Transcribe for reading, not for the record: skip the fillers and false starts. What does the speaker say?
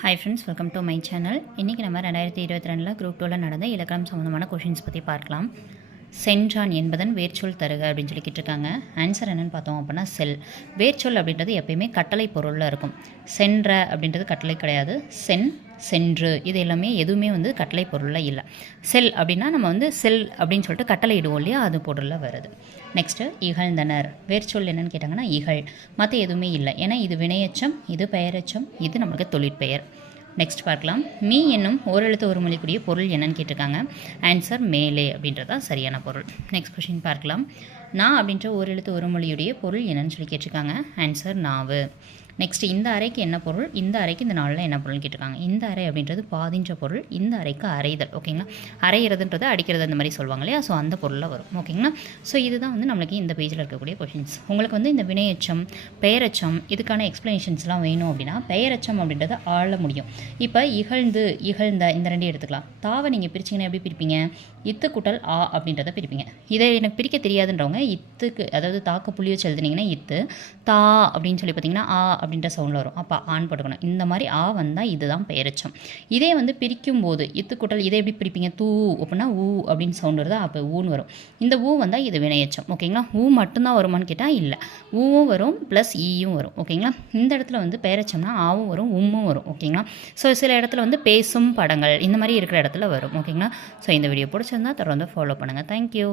Hi friends, welcome to my channel. இன்றைக்கி நம்ம 2022 group 2ல் நடந்த இலக்கணம் சம்மந்தமான கொஷின்ஸ் பற்றி பார்க்கலாம். சென்றான் என்பதன் வேர்ச்சொல் தருக அப்படின்னு சொல்லி கேட்டிருக்காங்க. ஆன்சர் என்னென்னு பார்த்தோம் அப்படின்னா செல். வேர்ச்சொல் அப்படின்றது எப்பயுமே கட்டளை பொருளில் இருக்கும். சென்ற அப்படின்றது கட்டளை கிடையாது. சென்று இது எல்லாமே எதுவுமே கட்டளை பொருளில் இல்லை. செல் அப்படின்னா நம்ம செல் அப்படின்னு சொல்லிட்டு கட்டளை இடுவோம் இல்லையா, அது பொருளில் வருது. நெக்ஸ்ட்டு இகழ்ந்தனர். வேர்ச்சொல் என்னென்னு கேட்டாங்கன்னா இகழ். மற்ற எதுவுமே இல்லை, ஏன்னா இது வினையச்சம், இது பெயரச்சம், இது நம்மளுக்கு தொழிற்பெயர். நெக்ஸ்ட் பார்க்கலாம். மீ என்னும் ஓரெழுத்து ஒரு மொழிக்குரிய பொருள் என்னன்னு கேட்டிருக்காங்க. ஆன்சர் மேலே அப்படின்றதா சரியான பொருள். நெக்ஸ்ட் கொஷின் பார்க்கலாம். நான் அப்படின்ற ஓரெழுத்து ஒரு மொழியுடைய பொருள் என்னன்னு சொல்லி கேட்டிருக்காங்க. ஆன்சர் நாவு. நெக்ஸ்ட் இந்த அறைக்கு என்ன பொருள், இந்த அறைக்கு இந்த நாளில் என்ன பொருள்னு கேட்டிருக்காங்க. இந்த அறை அப்படின்றது பாதின்ற பொருள், இந்த அறைக்கு அறைதல். ஓகேங்களா, அறையிறதுன்றது அடிக்கிறது அந்த மாதிரி சொல்லுவாங்க இல்லையா, ஸோ அந்த பொருளில் வரும். ஓகேங்களா, ஸோ இதுதான் நம்மளுக்கு இந்த பேஜில் இருக்கக்கூடிய கொஷின்ஸ். உங்களுக்கு இந்த வினையச்சம், பெயரச்சம் இதுக்கான எக்ஸ்ப்ளனேஷன்ஸ்லாம் வேணும் அப்படின்னா பெயரச்சம் அப்படின்றத ஆள முடியும். இப்போ இகழ்ந்து, இகழ்ந்த இந்த ரெண்டையும் எடுத்துக்கலாம். தாவை நீங்கள் பிரிச்சிங்கன்னா எப்படி பிரிப்பீங்க? இத்து கூட்டல் ஆ அப்படின்றத பிரிப்பீங்க. இதை எனக்கு பிரிக்க தெரியாதுன்றவங்க இத்துக்கு, அதாவது தாக்கு புள்ளி வச்சு எழுதுனீங்கன்னா இத்து, தா அப்படின்னு சொல்லி பார்த்தீங்கன்னா ஆ அப்படின்ற சவுண்டில் வரும். அப்போ ஆன் போட்டுக்கணும். இந்த மாதிரி ஆ வந்தால் இதுதான் பெயரச்சம். இதே பிரிக்கும் போது இத்து கூட்டல் இதை எப்படி பிரிப்பீங்க? தூ அப்படின்னா ஊ அப்படின்னு சவுண்ட் வருதா, அப்போ ஊன்னு வரும். இந்த ஊ வந்தால் இது வினையச்சம். ஓகேங்களா, ஊ மட்டும்தான் வருமானு கேட்டால் இல்லை, ஊவும் வரும் ப்ளஸ் ஈயும் வரும். ஓகேங்களா, இந்த இடத்துல பெயரச்சம்னா ஆவும் வரும், உம்மும் வரும். ஓகேங்களா, ஸோ சில இடத்துல பேசும் படங்கள் இந்த மாதிரி இருக்கிற இடத்துல வரும். ஓகேங்களா, ஸோ இந்த வீடியோ பிடிச்சிருந்தா தொடர்ந்து ஃபாலோ பண்ணுங்கள். தேங்க்யூ.